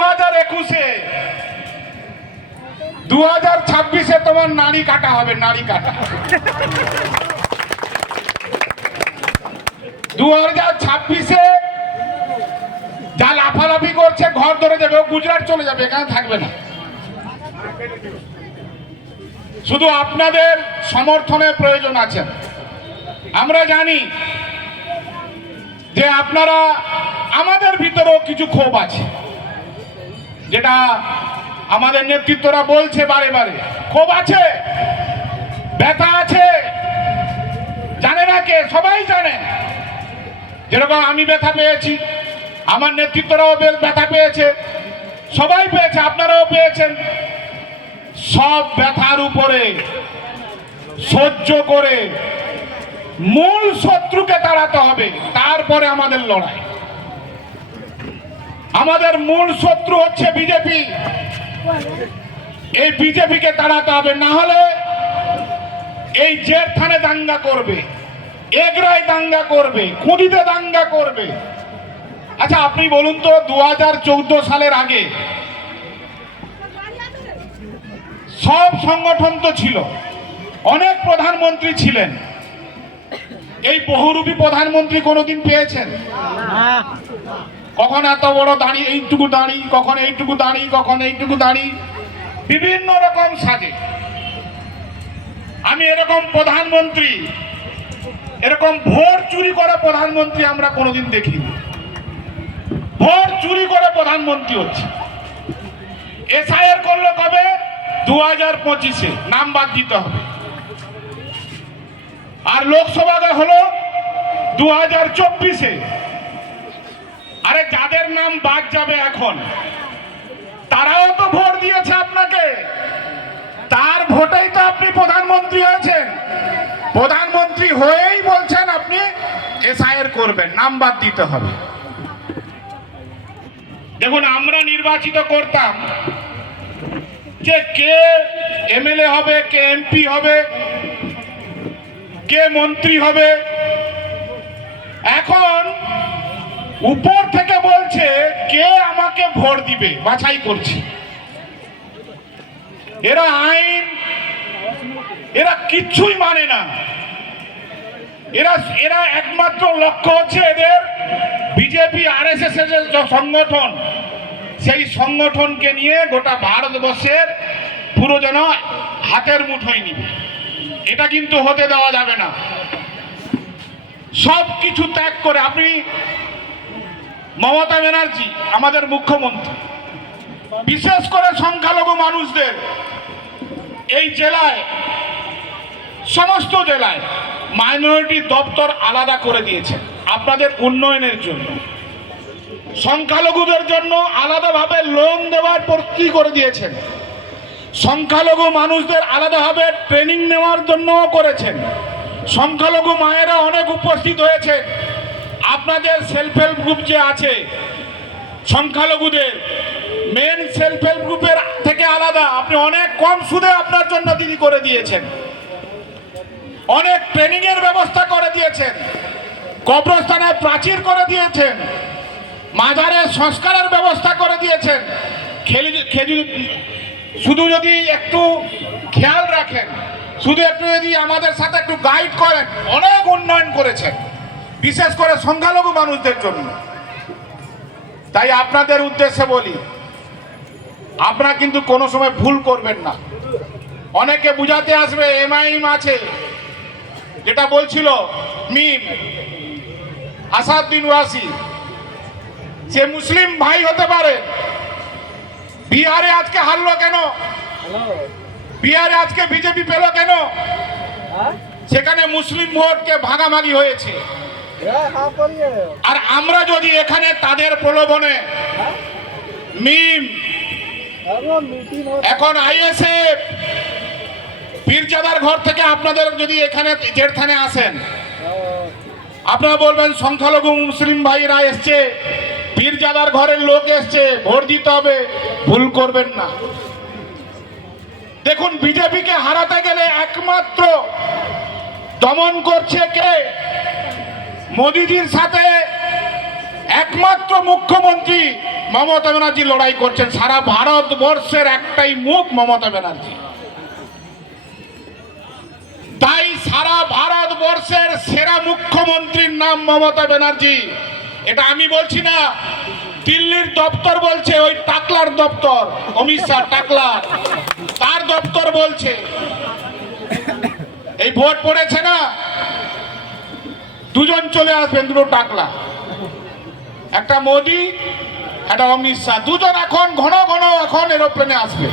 2021-এ 2026-এ তোমার নাড়ি কাটা হবে, নাড়ি কাটা। 2026-এ যা লাফালাফি করছে ঘর ধরে যাবে, ও গুজরাট চলে যাবে, এখানে থাকবে না। শুধু আপনাদের সমর্থনের প্রয়োজন আছে। আমরা জানি যে আপনারা, আমাদের ভিতরেও কিছু ক্ষোভ আছে, যেটা আমাদের নেতৃত্বরা বলছে বারে বারে। ক্ষোভ আছে, ব্যথা আছে, জানে না কে, সবাই জানে। যেরকম আমি ব্যথা পেয়েছি, আমার নেতৃত্বরাও ব্যথা পেয়েছে, সবাই পেয়েছে, আপনারাও পেয়েছেন। সব ব্যথার উপরে সহ্য করে মূল শত্রুকে তাড়াতে হবে, তারপরে আমাদের লড়াই। আমাদের মূল শত্রু হচ্ছে বিজেপি। এই বিজেপিকে তাড়াতে হবে, না হলে এই জেঠথানে দাঙ্গা করবে, এগরায় দাঙ্গা করবে, খুঁদিতে দাঙ্গা করবে। আচ্ছা আপনি বলুন তো, 2014 সালের আগে সব সংগঠন তো ছিল, অনেক প্রধানমন্ত্রী ছিলেন। এই বহুরূপী প্রধানমন্ত্রী কোনোদিন পেয়েছেন? কখন এত বড় দাড়ি, এইটুকু দাড়ি, কখন এইটুকু দাড়ি, কখন এইটুকু দাড়ি, বিভিন্ন রকম সাজে। আমি এরকম প্রধানমন্ত্রী, এরকম ভোট চুরি করে প্রধানমন্ত্রী আমরা কোনোদিন দেখিনি। ভোট চুরি করে প্রধানমন্ত্রী হচ্ছে। এসআইআর করলো কবে? 2025-এ, নাম বাদ দিতে হবে। আর লোকসভাতে হলো 2024-এ। আরে যাদের নাম বাদ যাবে এখন, তারাও তো ভোট দিয়েছে আপনাকে, তার ভোটেই তো আপনি প্রধানমন্ত্রী হয়েছেন। প্রধানমন্ত্রী হয়েই বলছেন আপনি এসআইআর করবেন, নাম বাদ দিতে হবে। দেখুন, আমরা নির্বাচিত করতাম যে কে এমএলএ হবে, কে এমপি হবে, কে মন্ত্রী হবে। এখন উপর থেকে বলছে কে আমাকে ভোট দিবে, বাছাই করছে। এরা আইন, এরা কিচ্ছুই মানে না। এরা একমাত্র লক্ষ্য হচ্ছে এদের বিজেপি আরএসএস এর যে সংগঠন, সেই সংগঠনকে নিয়ে গোটা ভারতবর্ষের পুরো যেন হাতের মুঠোয় নিবে। এটা কিন্তু হতে দেওয়া যাবে না। সব কিছু ত্যাগ করে, আপনি মমতা ব্যানার্জি আমাদের মুখ্যমন্ত্রী, বিশেষ করে সংখ্যালঘু মানুষদের এই জেলায়, সমস্ত জেলায় মাইনরিটি দপ্তর আলাদা করে দিয়েছেন আপনাদের উন্নয়নের জন্য। সংখ্যালঘুদের জন্য আলাদাভাবে লোন দেওয়ার প্রস্তুতি করে দিয়েছেন। সংখ্যালঘু মানুষদের আলাদাভাবে ট্রেনিং নেওয়ার জন্যও করেছেন। সংখ্যালঘু মায়েরা অনেক উপস্থিত হয়েছে। আপনাদের সেলফ হেল্প গ্রুপ যে আছে, সংখ্যালঘুদের মেন সেলফ হেল্প গ্রুপের থেকে আলাদা আপনি অনেক কম সুদে আপনার জন্য দিদি করে দিয়েছেন। অনেক ট্রেনিং এর ব্যবস্থা করে দিয়েছেন। কবরস্থানে প্রাচীর করে দিয়েছেন। মাজারের সংস্কারের ব্যবস্থা করে দিয়েছেন। শুধু যদি একটু খেয়াল রাখেন, শুধু একটু যদি আমাদের সাথে একটু গাইড করেন, অনেক উন্নয়ন করেছেন, বিশেষ করে সংখ্যালঘু মানুষদের জন্য। তাই আপনাদের উদ্দেশ্যে বলি, আপনারা কিন্তু কোনো সময় ভুল করবেন না। অনেকে বুঝাতে আসবে এমআইএম আছে, যেটা বলছিল মিম আসাদউদ্দিন ওয়াসি, সে মুসলিম ভাই হতে পারে। বিহারে আজকে হারলো কেন? বিহারে আজকে বিজেপি পেল কেন? সেখানে মুসলিম ভোটকে ভাগাভাগি হয়েছে। আর আমরা যদি এখানে তাদের প্রলোভনে মিম, এখন আইএসএফ, পীরজাদার ঘর থেকে আপনাদের যদি এখানে জেঠথানে আসেন, আপনারা বলবেন সংখ্যালঘু মুসলিম ভাইরা এসছে, পীরজাদার ঘরের লোক এসছে, ভোট দিতে হবে, ভুল করবেন না। দেখুন, বিজেপিকে হারাতে গেলে একমাত্র দমন করছে কে? মোদিজির সাথে একমাত্র মুখ্যমন্ত্রী মমতা ব্যানার্জি লড়াই করছেন। সারা ভারতবর্ষের একটাই মুখ মমতা ব্যানার্জি। তাই সারা ভারতবর্ষের সেরা মুখ্যমন্ত্রীর নাম মমতা ব্যানার্জি। এটা আমি বলছি না, দিল্লির দপ্তর বলছে, ওই টাকলার দপ্তর, অমিত শাহ টাকলা, তার দপ্তর বলছে। এই ভোট পড়েছে না, দুজন চলে আসবেন, দুটো টাকলা, একটা মোদি, একটা অমিত শাহ, দুজন এখন ঘন ঘন এখন এরোপ্লেনে আসবে।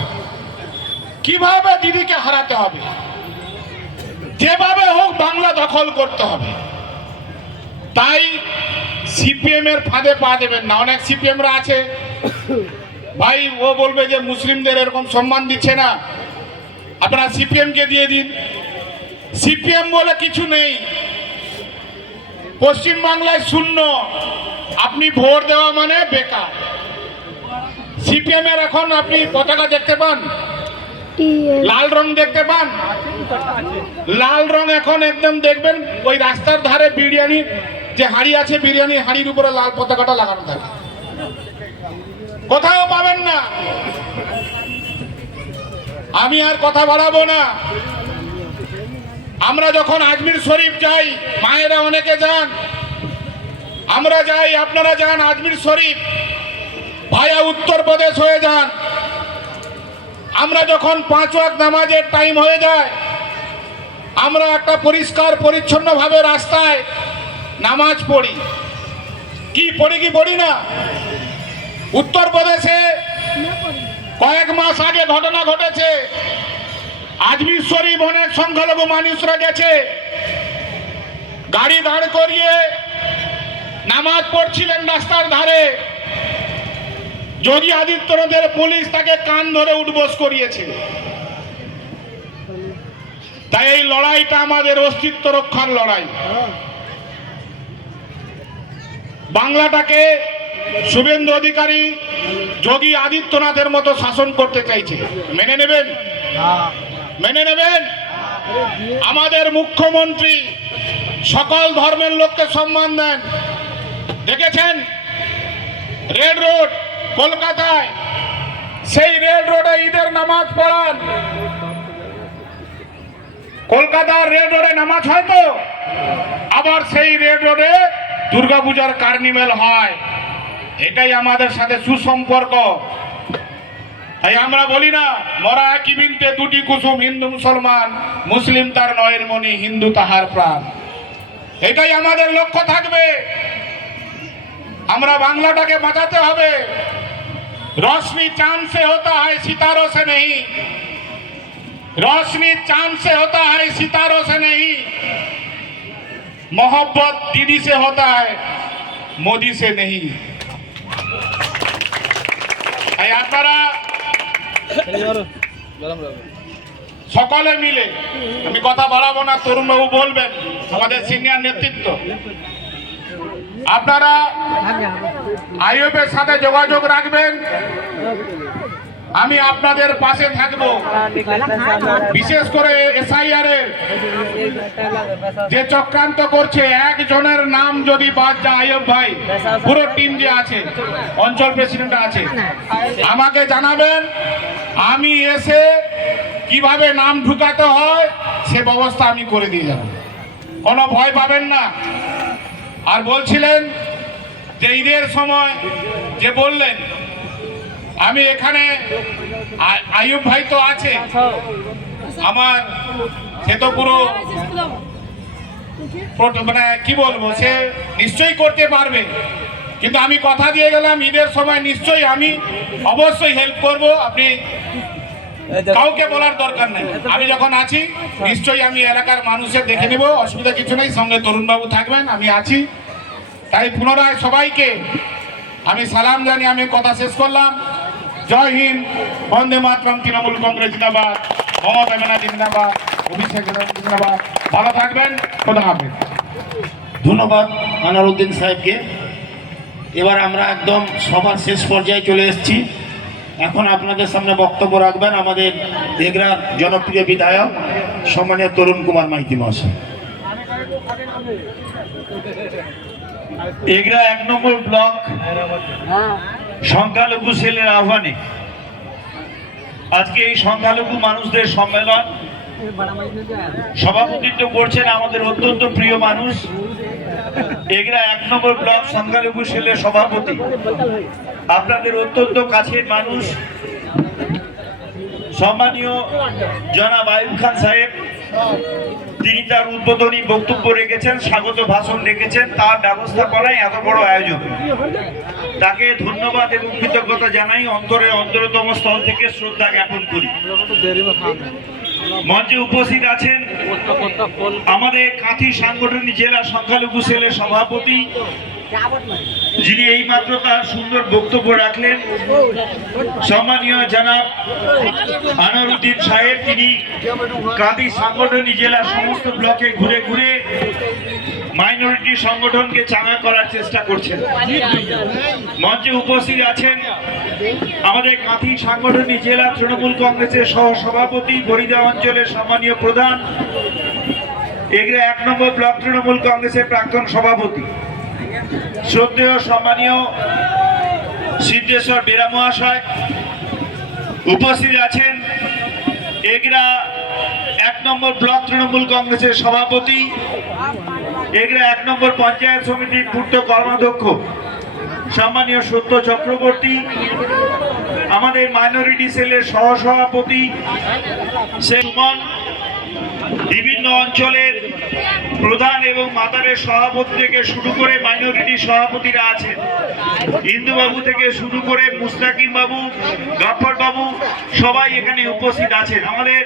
কিভাবে দিদিকে হারাতে হবে, যেভাবে হোক বাংলা দখল করতে হবে। তাই সিপিএম এর ফাঁদে পা দেবেন না। অনেক সিপিএমরা আছে ভাই, ও বলবে যে মুসলিমদের এরকম সম্মান দিচ্ছে না, আপনারা সিপিএম কে দিয়ে দিন। সিপিএম বলে কিছু নেই, পশ্চিম বাংলায় শূন্য। আপনি ভোট দেওয়া মানে বেকার। সিপিএম এর এখন আপনি পতাকা দেখতে পান, লাল রং দেখতে পান, লাল রং এখন একদম দেখবেন ওই রাস্তার ধারে বিরিয়ানি যে হাঁড়ি আছে, বিরিয়ানি হাঁড়ির উপরে লাল পতাকাটা লাগানো থাকে, কোথাও পাবেন না। আমি আর কথা বাড়াবো না। আমরা যখন আজমির শরীফ যাই, মায়েরা অনেকে যান, আমরা যাই, আপনারা যান আজমির শরীফ, ভাইয়া উত্তরপ্রদেশ হয়ে যান। আমরা যখন 5 ওয়াক্ত নামাজের টাইম হয়ে যায়, আমরা একটা পরিষ্কার পরিচ্ছন্ন ভাবে রাস্তায় নামাজ পড়ি। কি পড়ি কি পড়ি না? উত্তরপ্রদেশে কয়েক মাস আগে ঘটনা ঘটেছে, আজমির শরীফ অনেক সংখ্যালঘু মানুষরা গেছে, গাড়ি দাঁড় করিয়ে নামাজ পড়ছিলেন রাস্তার ধারে, যোগী আদিত্যনাথের পুলিশ তাকে কান ধরে উঠবোস করিয়েছে। তাই এই লড়াইটা আমাদের অস্তিত্ব রক্ষার লড়াই। বাংলাটাকে শুভেন্দু অধিকারী যোগী আদিত্যনাথের মতো শাসন করতে চাইছে, মেনে নেবেন? মেনে নেবেন? আমাদের মুখ্যমন্ত্রী সকল ধর্মের লোককে সম্মান দেন। দেখেছেন রেড রোড কলকাতায়, সেই রেড রোডে ঈদের নামাজ পড়ান। কলকাতার রেড রোডে নামাজ হয় তো, আবার সেই রেড রোডে দুর্গাপূজার কার্নিভেল হয়। এটাই আমাদের সাথে সুসম্পর্ক। তাই আমরা বলি না, মরা একই বৃন্তে দুটি কুসুম, হিন্দু মুসলমান, মুসলিম তার নয়ের মণি, হিন্দু তাহার প্রাণ। এটাই আমাদের লক্ষ্য থাকবে। আমরা বাংলাটাকে বাঁচাতে হবে। रोशनी चांद से होता है, सितारों से नहीं। रोशनी चांद से होता है, सितारों से नहीं। मोहब्बत दीदी से होता है, मोदी से नहीं। আপনারা সকলে মিলে, আমি কথা বাড়াবো না, তরুণবাবু বলবেন, আমাদের সিনিয়র নেতৃত্ব, আপনারা আইএফের সাথে যোগাযোগ রাখবেন। আমি আপনাদের পাশে থাকব। বিশেষ করে এসআইআর এর যে চক্রান্ত করছে, একজনের নাম যদি বাদ যায়, আইএফ ভাই পুরো টিম যে আছে, অঞ্চল প্রেসিডেন্ট আছে, আমাকে জানাবেন। আমি এসে কিভাবে নাম ঢুকাতে হয় সে ব্যবস্থা আমি করে দিয়ে যাব, কোনো ভয় পাবেন না। আর বলছিলেন যে ঈদের সময় যে বললেন, আমি এখানে আইয়ুব ভাই তো আছে আমার, সে তো পুরো মানে কি বলবো, সে নিশ্চয়ই করতে পারবে। কিন্তু আমি কথা দিয়ে গেলাম, ঈদের সময় নিশ্চয়ই আমি অবশ্যই হেল্প করব। আপনি কাউকে বলার দরকার নেই, আমি যখন আছি নিশ্চয়ই আমি এলাকার মানুষের দেখে নেব, অসুবিধা কিছু নেই। সঙ্গে তরুণবাবু থাকবেন, আমি আছি। তাই পুনরায় সবাইকে আমি সালাম জানিয়ে আমি কথা শেষ করলাম। জয় হিন্দ, বন্দে মাতরম, তৃণমূল কংগ্রেস জিন্দাবাদ, মমতা ব্যানার্জি জিন্দাবাদ, অভিষেক ব্যানার্জি জিন্দাবাদ। ভালো থাকবেন, খোদা হাফেজ। ধন্যবাদ আনারউদ্দিন সাহেবকে। এবার আমরা একদম সবার শেষ পর্যায়ে চলে এসেছি। এখন আপনাদের সামনে বক্তব্য রাখবেন আমাদের এগরার জনপ্রিয় বিধায়ক সম্মানীয় তরুণ কুমার মাইতি মহাশয়। এগরা 1 নম্বর ব্লক সংখ্যালঘু সেলের আহ্বানে আজকে এই সংখ্যালঘু মানুষদের সম্মেলন সভাপতিত্ব করছেন আমাদের অত্যন্ত প্রিয় মানুষ এগরা 1 নম্বর ব্লক সংখ্যালঘু সেলের সভাপতি, আপনাদের অত্যন্ত কাছের মানুষ সম্মানীয় জনাব আইয়ুব খান সাহেব। তিনি তার উদ্বোধনী বক্তব্য রেখেছেন, স্বাগত ভাষণ রেখেছেন, তার ব্যবস্থাপনায় এত বড় আয়োজন। তাকে ধন্যবাদ এবং কৃতজ্ঞতা জানাই, অন্তরের অন্তরতম স্থল থেকে শ্রদ্ধা জ্ঞাপন করি। মঞ্চে উপস্থিত আছেন আমাদের কাঁথি সাংগঠনিক জেলা সংখ্যালঘু সেলের সভাপতি, যিনি এইমাত্র তার সুন্দর বক্তব্য রাখলেন, সম্মানীয় জনাব আনোয়ারউদ্দিন সাহেব। তিনি কাঁথি সাংগঠনিক জেলার সমস্ত ব্লকে ঘুরে ঘুরে মাইনরিটি সংগঠনকে চাঙ্গা করার চেষ্টা করছেন। মঞ্চে উপস্থিত আছেন আমাদের কাঁথি সাংগঠনিক জেলা তৃণমূল কংগ্রেসের সহ সভাপতি, বরিদা অঞ্চলের সম্মানীয় প্রধান, এগরা 1 নম্বর ব্লক তৃণমূল কংগ্রেসের প্রাক্তন সভাপতি, শ্রদ্ধেয় সম্মানীয় সিদ্ধেশ্বর বেরা মহাশয়। উপস্থিত আছেন এগরা 1 নম্বর ব্লক তৃণমূল কংগ্রেসের সভাপতি, এগরা 1 নম্বর পঞ্চায়েত সমিতির পূর্ত কর্মাধ্যক্ষ সম্মানীয় সত্য চক্রবর্তী, আমাদের মাইনরিটি সেলের সহসভাপতি সুমন, বিভিন্ন অঞ্চলের প্রধান এবং মাতারের সভাপতি থেকে শুরু করে মাইনরিটি সভাপতিরা আছেন, ইন্দুবাবু থেকে শুরু করে মুস্তাকিম বাবু, গফর বাবু, সবাই এখানে উপস্থিত আছেন। আমাদের